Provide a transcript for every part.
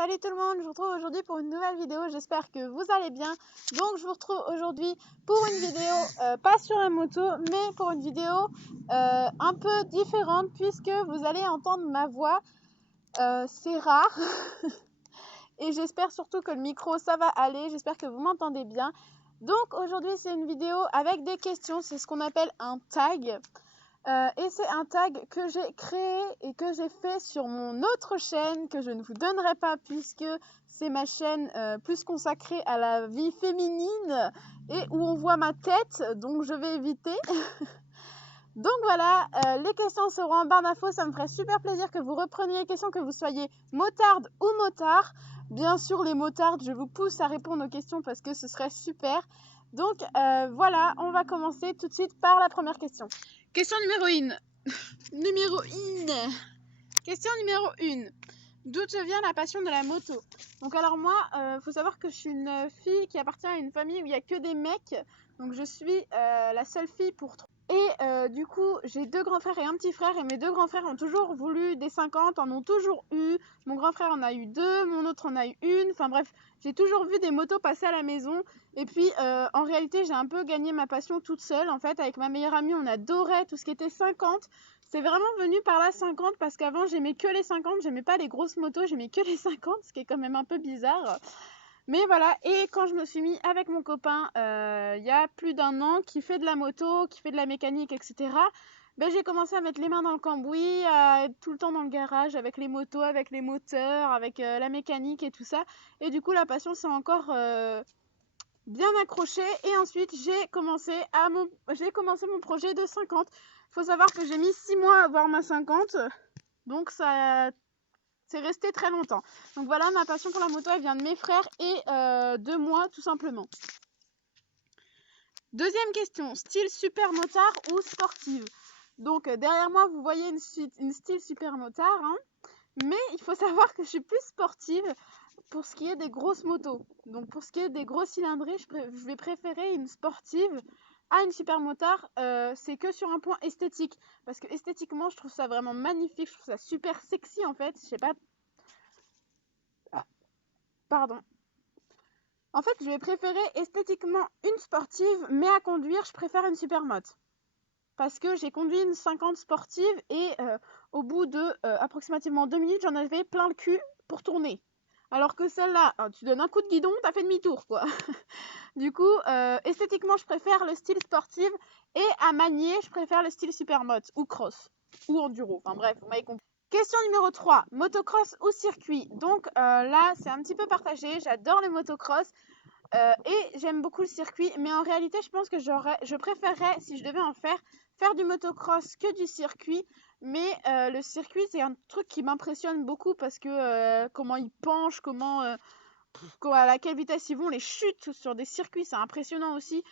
Salut tout le monde, je vous retrouve aujourd'hui pour une nouvelle vidéo, j'espère que vous allez bien. Donc je vous retrouve aujourd'hui pour une vidéo, pas sur la moto, mais pour une vidéo un peu différente puisque vous allez entendre ma voix, c'est rare. Et j'espère surtout que le micro ça va aller, j'espère que vous m'entendez bien. Donc aujourd'hui c'est une vidéo avec des questions, c'est ce qu'on appelle un tag. Et c'est un tag que j'ai créé et que j'ai fait sur mon autre chaîne que je ne vous donnerai pas puisque c'est ma chaîne plus consacrée à la vie féminine et où on voit ma tête, donc je vais éviter. Donc voilà, les questions seront en barre d'infos, ça me ferait super plaisir que vous repreniez les questions, que vous soyez motarde ou motard. Bien sûr les motards, je vous pousse à répondre aux questions parce que ce serait super. Donc voilà, on va commencer tout de suite par la première question. Question numéro 1. Question numéro 1. D'où te vient la passion de la moto? Donc alors moi, faut savoir que je suis une fille qui appartient à une famille où il n'y a que des mecs. Donc je suis la seule fille pour 3. Et du coup, j'ai 2 grands frères et un petit frère. Et mes 2 grands frères ont toujours voulu des 50, en ont toujours eu. Mon grand frère en a eu 2, mon autre en a eu 1. Enfin bref, j'ai toujours vu des motos passer à la maison. Et puis en réalité, j'ai un peu gagné ma passion toute seule. En fait, avec ma meilleure amie, on adorait tout ce qui était 50. C'est vraiment venu par la 50 parce qu'avant, j'aimais que les 50. J'aimais pas les grosses motos, j'aimais que les 50, ce qui est quand même un peu bizarre. Mais voilà, et quand je me suis mis avec mon copain il y a plus d'1 an, qui fait de la moto, qui fait de la mécanique, etc., ben, j'ai commencé à mettre les mains dans le cambouis, à être tout le temps dans le garage avec les motos, avec les moteurs, avec la mécanique et tout ça. Et du coup, la passion s'est encore bien accrochée. Et ensuite, j'ai commencé mon projet de 50. Il faut savoir que j'ai mis 6 mois à avoir ma 50, donc ça... c'est resté très longtemps. Donc voilà, ma passion pour la moto, elle vient de mes frères et de moi, tout simplement. Deuxième question, style super motard ou sportive? Donc derrière moi, vous voyez une style super motard, hein, mais il faut savoir que je suis plus sportive pour ce qui est des grosses motos. Donc pour ce qui est des gros cylindrés, je vais préférer une sportive à une super motard. C'est que sur un point esthétique, parce que esthétiquement, je trouve ça vraiment magnifique, je trouve ça super sexy en fait. Je sais pas. Pardon. En fait, je vais préférer esthétiquement une sportive, mais à conduire, je préfère une supermoto. Parce que j'ai conduit une 50 sportive et au bout de approximativement 2 minutes, j'en avais plein le cul pour tourner. Alors que celle-là, tu donnes un coup de guidon, t'as fait demi-tour, quoi. Du coup, esthétiquement, je préfère le style sportive et à manier, je préfère le style supermoto ou cross ou enduro. Enfin bref, vous m'avez compris. Question numéro 3, motocross ou circuit? Donc là, c'est un petit peu partagé. J'adore les motocross et j'aime beaucoup le circuit. Mais en réalité, je pense que je préférerais, si je devais en faire du motocross que du circuit. Mais le circuit, c'est un truc qui m'impressionne beaucoup parce que comment ils penchent, à laquelle vitesse ils vont, les chutes sur des circuits, c'est impressionnant aussi.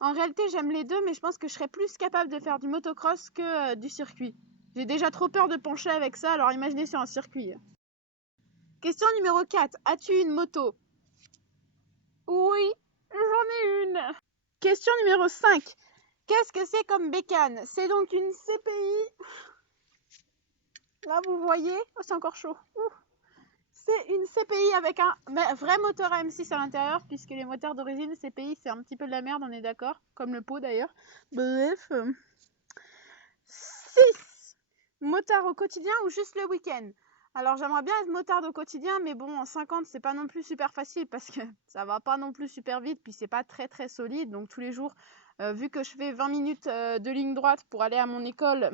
En réalité, j'aime les deux, mais je pense que je serais plus capable de faire du motocross que du circuit. J'ai déjà trop peur de pencher avec ça, alors imaginez sur un circuit. Question numéro 4. As-tu une moto? Oui, j'en ai une. Question numéro 5. Qu'est-ce que c'est comme bécane? C'est donc une CPI. Là, vous voyez. Oh, c'est encore chaud. C'est une CPI avec un vrai moteur AM6 à l'intérieur, puisque les moteurs d'origine CPI, c'est un petit peu de la merde, on est d'accord. Comme le pot d'ailleurs. Bref. 6. Motard au quotidien ou juste le week-end? Alors j'aimerais bien être motard au quotidien, mais bon, en 50 c'est pas non plus super facile parce que ça va pas non plus super vite, puis c'est pas très très solide. Donc tous les jours, vu que je fais 20 minutes de ligne droite pour aller à mon école,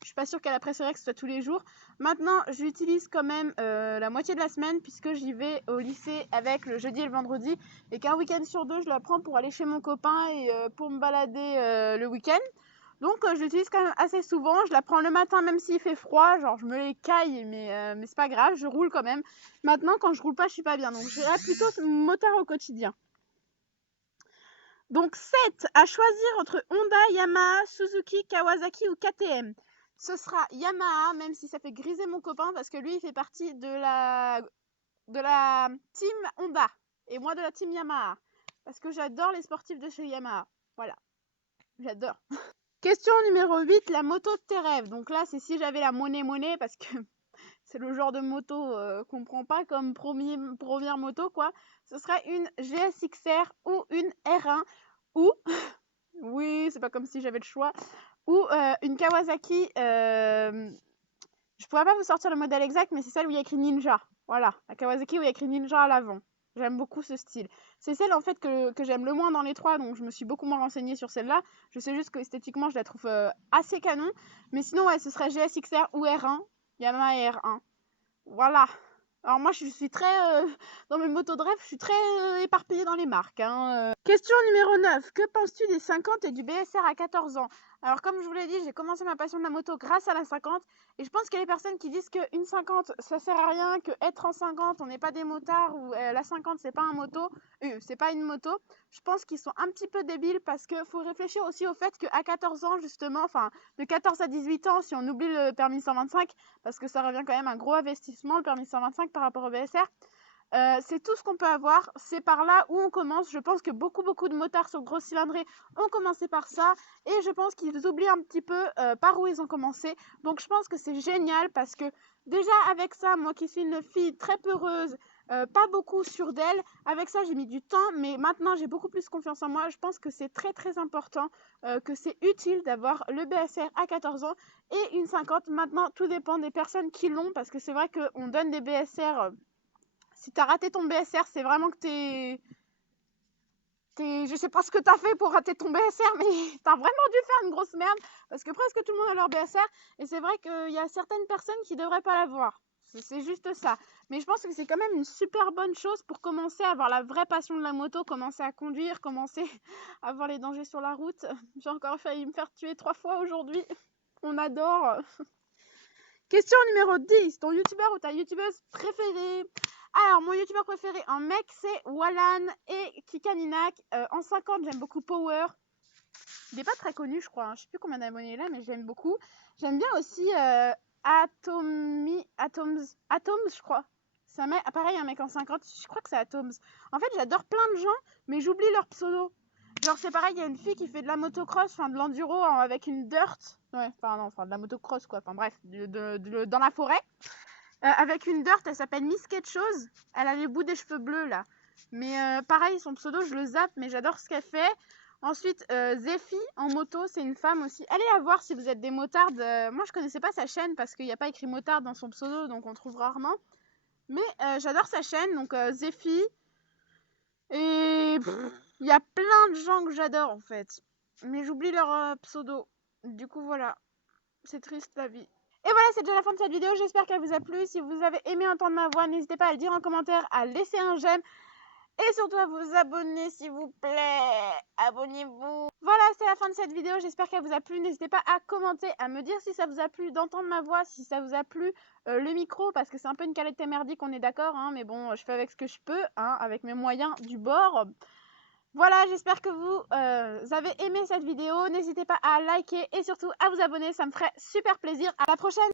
je suis pas sûre qu'elle apprécierait que ce soit tous les jours. Maintenant, j'utilise quand même la moitié de la semaine puisque j'y vais au lycée avec le jeudi et le vendredi, et qu'un week-end sur 2 je la prends pour aller chez mon copain et pour me balader le week-end. Donc je l'utilise quand même assez souvent, je la prends le matin même s'il fait froid, genre je me les caille, mais c'est pas grave, je roule quand même. Maintenant quand je roule pas, je suis pas bien, donc je dirais plutôt motard au quotidien. Donc 7, à choisir entre Honda, Yamaha, Suzuki, Kawasaki ou KTM. Ce sera Yamaha, même si ça fait griser mon copain parce que lui il fait partie de la team Honda et moi de la team Yamaha. Parce que j'adore les sportifs de chez Yamaha. Voilà, j'adore. Question numéro 8, la moto de tes rêves. Donc là, c'est si j'avais la monnaie, parce que c'est le genre de moto qu'on prend pas comme première moto, quoi. Ce serait une GSX-R ou une R1 ou, oui, c'est pas comme si j'avais le choix, ou une Kawasaki. Je pourrais pas vous sortir le modèle exact, mais c'est celle où il y a écrit Ninja. Voilà, la Kawasaki où il y a écrit Ninja à l'avant. J'aime beaucoup ce style. C'est celle en fait que j'aime le moins dans les trois, donc je me suis beaucoup moins renseignée sur celle-là. Je sais juste que esthétiquement je la trouve assez canon. Mais sinon, ouais, ce serait GSX-R ou R1, Yamaha R1. Voilà. Alors moi je suis très, dans mes motos de rêve, je suis très éparpillée dans les marques, hein. Question numéro 9. Que penses-tu des 50 et du BSR à 14 ans? Alors comme je vous l'ai dit, j'ai commencé ma passion de la moto grâce à la 50 et je pense qu'il y a des personnes qui disent qu'une 50 ça sert à rien, que être en 50 on n'est pas des motards ou la 50 c'est pas c'est pas une moto. Je pense qu'ils sont un petit peu débiles parce qu'il faut réfléchir aussi au fait qu'à 14 ans justement, enfin de 14 à 18 ans si on oublie le permis 125 parce que ça revient quand même un gros investissement le permis 125 par rapport au BSR. C'est tout ce qu'on peut avoir, c'est par là où on commence. Je pense que beaucoup de motards sur gros cylindrés ont commencé par ça et je pense qu'ils oublient un petit peu par où ils ont commencé. Donc je pense que c'est génial parce que déjà avec ça, moi qui suis une fille très peureuse, pas beaucoup sûre d'elle, avec ça j'ai mis du temps, mais maintenant j'ai beaucoup plus confiance en moi. Je pense que c'est très important, que c'est utile d'avoir le BSR à 14 ans et une 50. Maintenant tout dépend des personnes qui l'ont parce que c'est vrai qu'on donne des BSR... Si t'as raté ton BSR, c'est vraiment que je sais pas ce que t'as fait pour rater ton BSR, mais t'as vraiment dû faire une grosse merde, parce que presque tout le monde a leur BSR, et c'est vrai qu'il y a certaines personnes qui devraient pas l'avoir. C'est juste ça. Mais je pense que c'est quand même une super bonne chose pour commencer à avoir la vraie passion de la moto, commencer à conduire, commencer à voir les dangers sur la route. J'ai encore failli me faire tuer 3 fois aujourd'hui. On adore. Question numéro 10. Ton youtubeur ou ta youtubeuse préférée? Alors, mon youtubeur préféré en mec, c'est Wallan et Kikaninak. En 50, j'aime beaucoup Power. Il n'est pas très connu, je crois. Hein. Je sais plus combien d'abonnés il a, mais j'aime beaucoup. J'aime bien aussi Atoms, je crois. C'est pareil, un mec en 50. Je crois que c'est Atoms. En fait, j'adore plein de gens, mais j'oublie leur pseudo. Genre, c'est pareil, il y a une fille qui fait de la motocross, enfin de l'enduro avec une dirt. Ouais, enfin de la motocross, quoi. Enfin bref, dans la forêt. Avec une dirt, elle s'appelle Miss quelque chose. Elle a les bouts des cheveux bleus là. Mais pareil, son pseudo, je le zappe, mais j'adore ce qu'elle fait. Ensuite, Zephy en moto, c'est une femme aussi. Allez la voir si vous êtes des motards. Moi, je connaissais pas sa chaîne parce qu'il n'y a pas écrit motard dans son pseudo, donc on trouve rarement. Mais j'adore sa chaîne, donc Zephy. Et il y a plein de gens que j'adore en fait. Mais j'oublie leur pseudo. Du coup, voilà. C'est triste la vie. Et voilà, c'est déjà la fin de cette vidéo. J'espère qu'elle vous a plu. Si vous avez aimé entendre ma voix, n'hésitez pas à le dire en commentaire, à laisser un j'aime. Et surtout à vous abonner s'il vous plaît. Abonnez-vous. Voilà, c'est la fin de cette vidéo. J'espère qu'elle vous a plu. N'hésitez pas à commenter, à me dire si ça vous a plu d'entendre ma voix, si ça vous a plu le micro, parce que c'est un peu une qualité merdique, on est d'accord. Hein, mais bon, je fais avec ce que je peux, hein, avec mes moyens du bord. Voilà, j'espère que vous avez aimé cette vidéo. N'hésitez pas à liker et surtout à vous abonner. Ça me ferait super plaisir. À la prochaine.